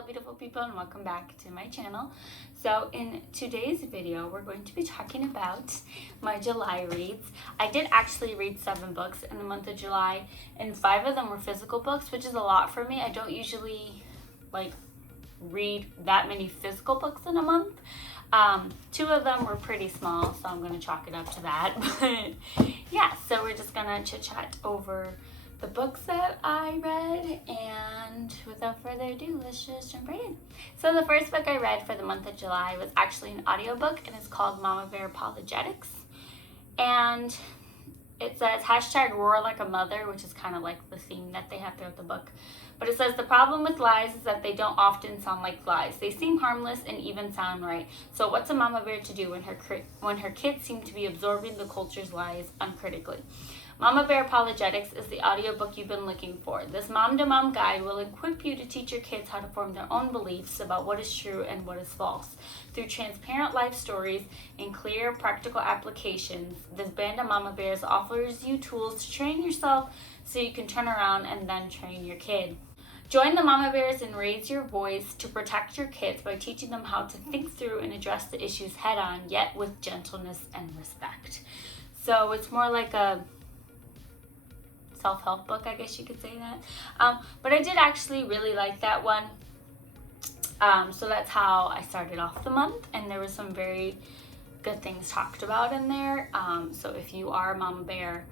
Hello beautiful people and welcome back to my channel. So in today's video we're going to be talking about my July reads. I did actually read 7 books in the month of July and 5 of them were physical books, which is a lot for me. I don't usually read that many physical books in a month. 2 of them were pretty small, so I'm going to chalk it up to that. But yeah, so we're just going to chit chat over the books that I read, and without further ado, let's just jump right in. So the first book I read for the month of July was actually an audiobook, and it's called Mama Bear Apologetics. And it says #roar like a mother, which is kind of like the theme that they have throughout the book. But it says the problem with lies is that they don't often sound like lies. They seem harmless and even sound right. So what's a mama bear to do when her kids seem to be absorbing the culture's lies uncritically? Mama Bear Apologetics is the audiobook you've been looking for. This mom-to-mom guide will equip you to teach your kids how to form their own beliefs about what is true and what is false. Through transparent life stories and clear, practical applications, this band of mama bears offers you tools to train yourself so you can turn around and then train your kid. Join the mama bears and raise your voice to protect your kids by teaching them how to think through and address the issues head on, yet with gentleness and respect. So it's more like a self-help book, I guess you could say that. But I did actually really like that one. So that's how I started off the month, and there was some very good things talked about in there. So if you are a mama bear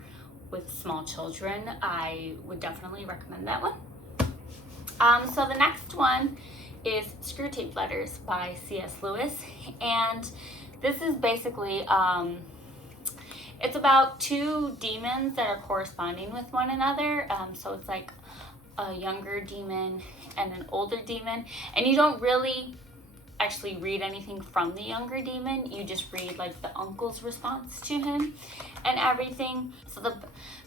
with small children, I would definitely recommend that one. So the next one is Screw Tape Letters by C.S. Lewis, and this is basically it's about 2 demons that are corresponding with one another. So it's like a younger demon and an older demon, and you don't really actually read anything from the younger demon. You just read like the uncle's response to him and everything. So the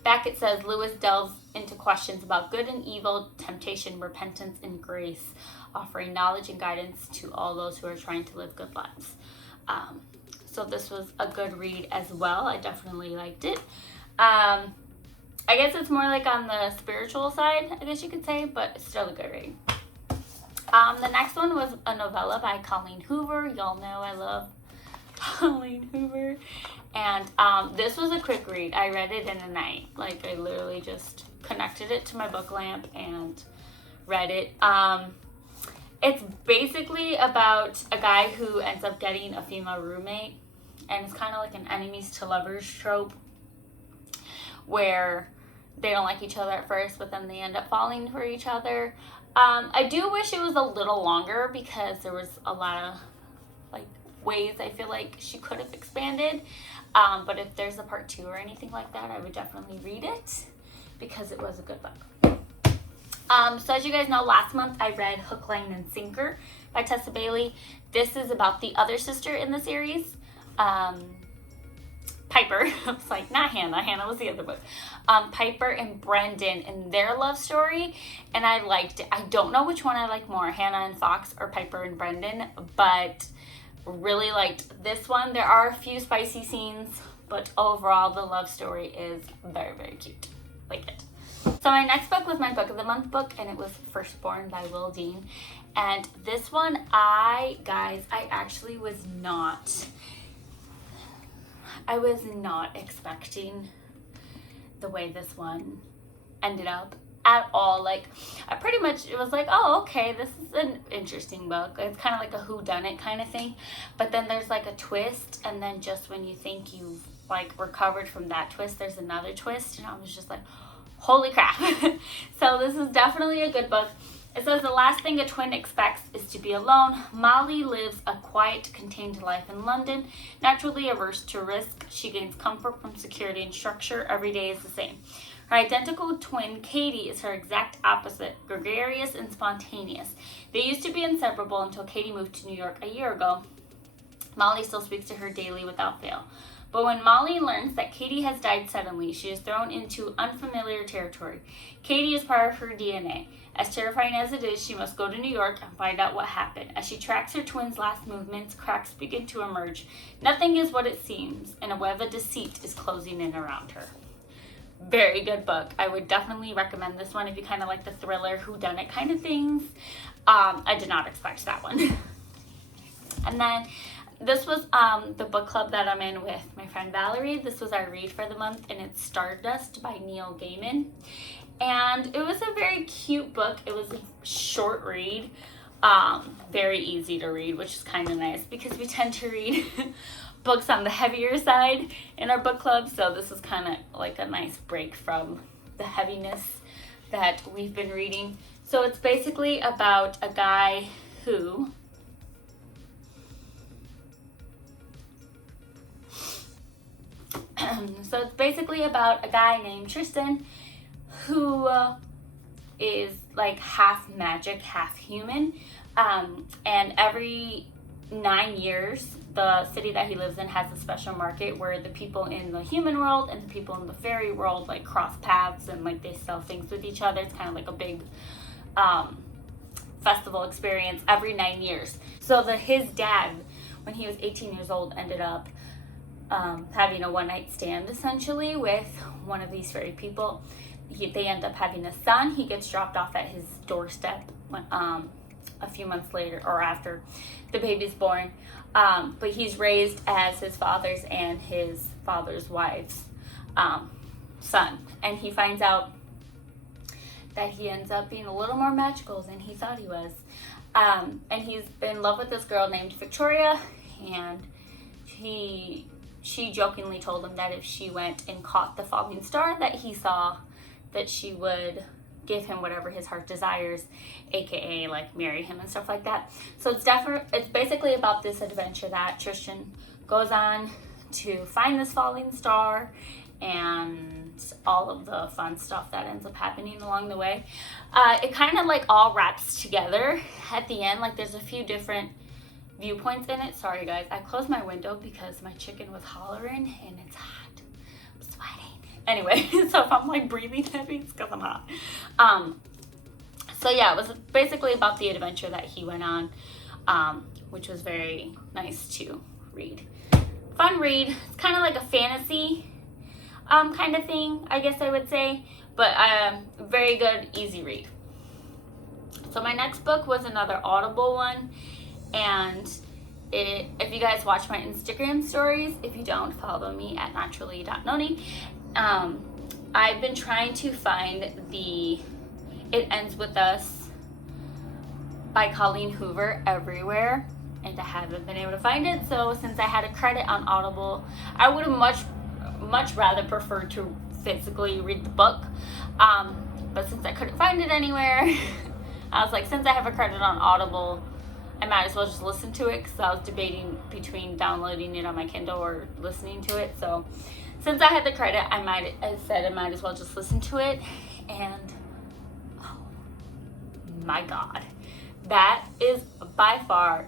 back it says Lewis delves into questions about good and evil, temptation, repentance, and grace, offering knowledge and guidance to all those who are trying to live good lives. So this was a good read as well. I definitely liked it. I guess it's more like on the spiritual side, I guess you could say, but it's still a good read. The next one was a novella by Colleen Hoover. Y'all know I love Colleen Hoover. And this was a quick read. I read it in a night. Like, I literally just connected it to my book lamp and read it. It's basically about a guy who ends up getting a female roommate, and it's kind of like an enemies to lovers trope where they don't like each other at first, but then they end up falling for each other. I do wish it was a little longer because there was a lot of ways I feel like she could have expanded. But if there's a part 2 or anything like that, I would definitely read it because it was a good book. So as you guys know, last month I read Hook, Line, and Sinker by Tessa Bailey. This is about the other sister in the series, Piper. I was like, not Hannah. Hannah was the other book. Piper and Brendan and their love story, and I liked it. I don't know which one I like more, Hannah and Fox or Piper and Brendan, but really liked this one. There are a few spicy scenes, but overall the love story is very, very cute. Like it. So my next book was my book of the month book, and it was Firstborn by Will Dean. And this one, I actually was not expecting the way this one ended up at all. Like, it was like, oh, okay, this is an interesting book. It's kind of like a whodunit kind of thing. But then there's like a twist, and then just when you think you've recovered from that twist, there's another twist, and I was just like, holy crap. So this is definitely a good book. It says the last thing a twin expects is to be alone. Molly lives a quiet, contained life in London. Naturally averse to risk, she gains comfort from security and structure. Every day is the same. Her identical twin, Katie, is her exact opposite, gregarious and spontaneous. They used to be inseparable until Katie moved to New York a year ago. Molly still speaks to her daily without fail. But when Molly learns that Katie has died suddenly, she is thrown into unfamiliar territory. Katie is part of her DNA. As terrifying as it is, she must go to New York and find out what happened. As she tracks her twin's last movements, cracks begin to emerge. Nothing is what it seems, and a web of deceit is closing in around her. Very good book. I would definitely recommend this one if you kind of like the thriller whodunit kind of things. I did not expect that one. And then this was the book club that I'm in with my friend Valerie. This was our read for the month, and it's Stardust by Neil Gaiman. And it was a very cute book. It was a short read, very easy to read, which is kind of nice because we tend to read books on the heavier side in our book club. So this is kind of like a nice break from the heaviness that we've been reading. So it's basically about a guy who named Tristan who is like half magic, half human. And every 9 years, the city that he lives in has a special market where the people in the human world and the people in the fairy world like cross paths and like they sell things with each other. It's kind of like a big festival experience every 9 years. So his dad, when he was 18 years old, ended up having a one-night stand essentially with one of these fairy people. They end up having a son. He gets dropped off at his doorstep a few months later or after the baby's born. But he's raised as his father's and his father's wife's son. And he finds out that he ends up being a little more magical than he thought he was. And he's in love with this girl named Victoria, and she jokingly told him that if she went and caught the falling star that he saw, that she would give him whatever his heart desires, aka like marry him and stuff like that. So it's basically about this adventure that Tristan goes on to find this falling star and all of the fun stuff that ends up happening along the way. It kind of like all wraps together at the end. Like there's a few different viewpoints in it. Sorry guys, I closed my window because my chicken was hollering and it's hot. I'm sweating. Anyway, so if I'm like breathing heavy, it's because I'm hot. So yeah, it was basically about the adventure that he went on, which was very nice to read. Fun read. It's kind of like a fantasy kind of thing, I guess I would say, but very good, easy read. So my next book was another Audible one, and if you guys watch my Instagram stories, if you don't, follow me at naturally.noni. I've been trying to find It Ends With Us by Colleen Hoover everywhere, and I haven't been able to find it. So since I had a credit on Audible, I would have much rather preferred to physically read the book, but since I couldn't find it anywhere, I was like, since I have a credit on Audible, I might as well just listen to it, because I was debating between downloading it on my Kindle or listening to it. So since I had the credit, I might as well just listen to it. And oh my god, that is by far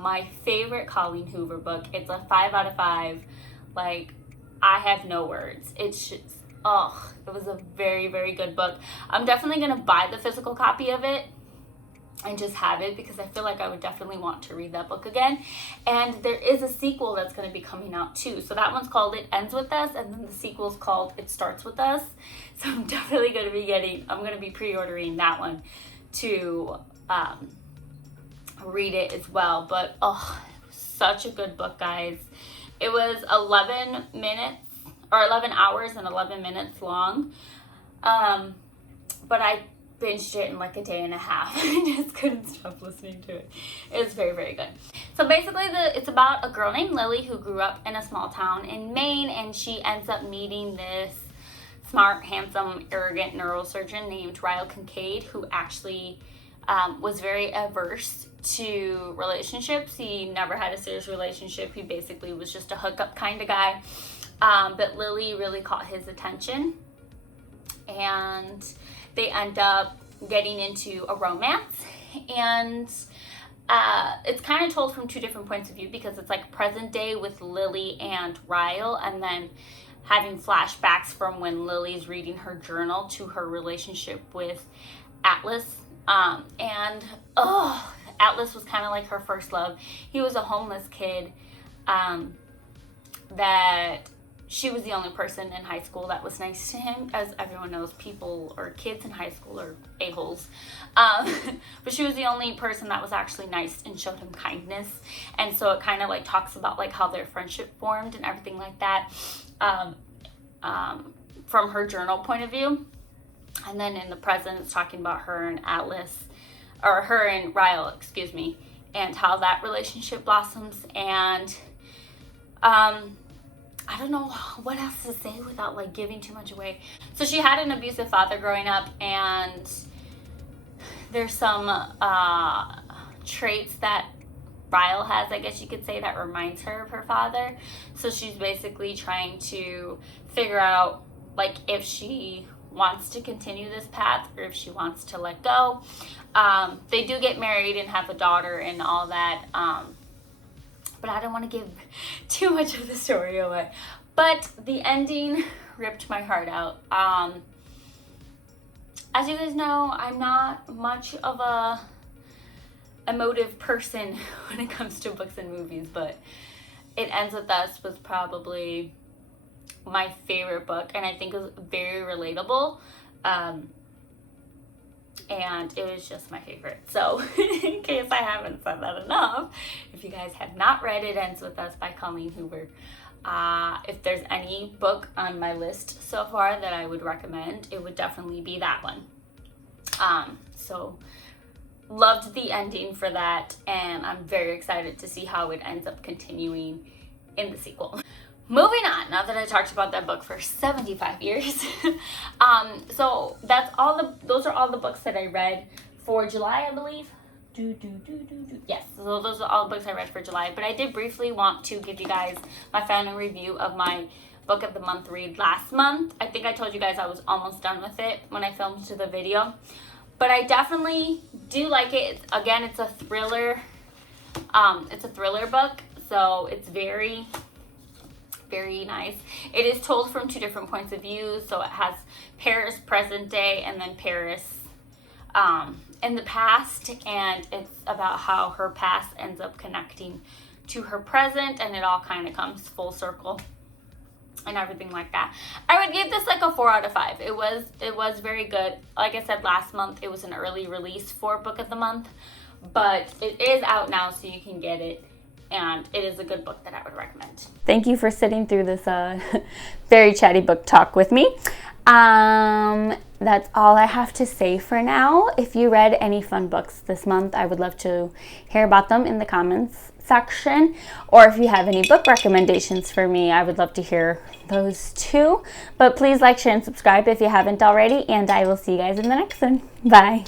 my favorite Colleen Hoover book. It's a 5 out of 5. Like, I have no words. It's just, it was a very, very good book. I'm definitely going to buy the physical copy of it and just have it, because I feel like I would definitely want to read that book again. And there is a sequel that's going to be coming out too. So that one's called It Ends With Us, and then the sequel's called It Starts With Us. So I'm definitely going to be pre-ordering that one to read it as well. But it was such a good book, guys. It was 11 hours and 11 minutes long. But I binged it in like a day and a half. I just couldn't stop listening to it. It was very, very good. So basically it's about a girl named Lily who grew up in a small town in Maine, and she ends up meeting this smart, handsome, arrogant neurosurgeon named Ryle Kincaid, who actually was very averse to relationships. He never had a serious relationship. He basically was just a hookup kind of guy. But Lily really caught his attention, and they end up getting into a romance. And it's kind of told from two different points of view, because it's like present day with Lily and Ryle, and then having flashbacks from when Lily's reading her journal to her relationship with Atlas. Atlas was kind of like her first love. He was a homeless kid that she was the only person in high school that was nice to him. As everyone knows, people or kids in high school are a-holes. But she was the only person that was actually nice and showed him kindness. And so it kind of like talks about like how their friendship formed and everything like that, from her journal point of view. And then in the present, it's talking about her and Atlas, or her and Ryle, excuse me, and how that relationship blossoms. And I don't know what else to say without like giving too much away. So she had an abusive father growing up, and there's some traits that Ryle has, I guess you could say, that reminds her of her father. So she's basically trying to figure out like if she wants to continue this path or if she wants to let go. They do get married and have a daughter and all that. But I don't want to give too much of the story away. But the ending ripped my heart out. As you guys know, I'm not much of a emotive person when it comes to books and movies, but It Ends With Us was probably my favorite book, and I think it was very relatable. And it was just my favorite. So in case I haven't said that enough, if you guys have not read It Ends With Us by Colleen Hoover, if there's any book on my list so far that I would recommend, it would definitely be that one. So loved the ending for that, and I'm very excited to see how it ends up continuing in the sequel. Moving on, now that I talked about that book for 75 years. So those are all the books that I read for July, I believe. Yes, so those are all the books I read for July. But I did briefly want to give you guys my final review of my book of the month read last month. I think I told you guys I was almost done with it when I filmed the video. But I definitely do like it. Again, it's a thriller. It's a thriller book, so it's very nice. It is told from two different points of view, so it has Paris present day and then Paris in the past, and it's about how her past ends up connecting to her present, and it all kind of comes full circle and everything like that. I would give this like a 4 out of 5. It was very good. Like I said last month, it was an early release for book of the month, but it is out now, so you can get it. And it is a good book that I would recommend. Thank you for sitting through this very chatty book talk with me. That's all I have to say for now. If you read any fun books this month, I would love to hear about them in the comments section. Or if you have any book recommendations for me, I would love to hear those too. But please like, share, and subscribe if you haven't already. And I will see you guys in the next one. Bye.